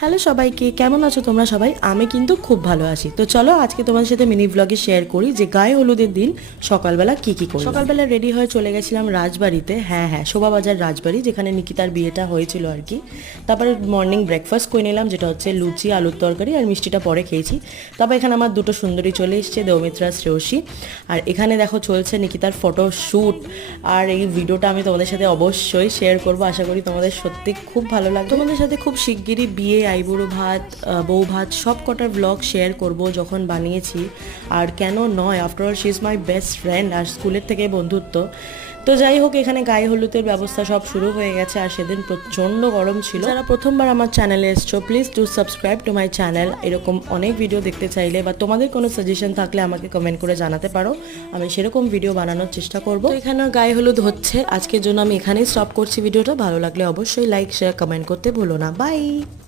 Hello সবাইকে, কেমন আছো তোমরা সবাই? আমি কিন্তু খুব ভালো আছি। তো চলো আজকে তোমাদের সাথে মিনি ব্লগে শেয়ার করি যে গায়ে হলুদের দিন সকালবেলা কি করলাম। সকালবেলা রেডি হয়ে চলে গেছিলাম রাজবাড়িতে, হ্যাঁ শোভাবাজার রাজবাড়ি, যেখানে নিকিতার বিয়েটা হয়েছিল আর কি। তারপরে মর্নিং ব্রেকফাস্ট করে নিলাম, যেটা হচ্ছে লুচি, আলুর তরকারি, আর মিষ্টিটা পরে খেয়েছি। তারপর এখানে আমার দুটো সুন্দরী চলে এসছে, দেওমিত্রা, শ্রেয়সী। আর এখানে দেখো চলছে নিকিতার ফটো শ্যুট। আর এই ভিডিওটা আমি তোমাদের সাথে অবশ্যই শেয়ার করবো, আশা করি তোমাদের সত্যি খুব ভালো লাগবে। তোমাদের সাথে খুব শিগগিরই বিয়ে, আইবুড়ো ভাত, বউ ভাত সব কটার ব্লগ শেয়ার করব যখন বানিয়েছি। আর কেন নয়, after all she is my best friend, আর স্কুলের থেকে বন্ধুত্ব। তো যাই হোক, এখানে গায়ে হলুদের ব্যবস্থা সব শুরু হয়ে গেছে, আর সেদিন প্রচণ্ড গরম ছিল। যারা প্রথমবার আমার চ্যানেলে এসছো, please do subscribe to my channel. এরকম অনেক ভিডিও দেখতে চাইলে বা তোমাদের কোনো সাজেশন থাকলে আমাকে কমেন্ট করে জানাতে পারো, আমি সেরকম ভিডিও বানানোর চেষ্টা করবো। এখানে গায়ে হলুদ হচ্ছে, আজকের জন্য আমি এখানেই স্টপ করছি ভিডিওটা। ভালো লাগলে অবশ্যই লাইক, শেয়ার, কমেন্ট করতে ভুলো না। বাই।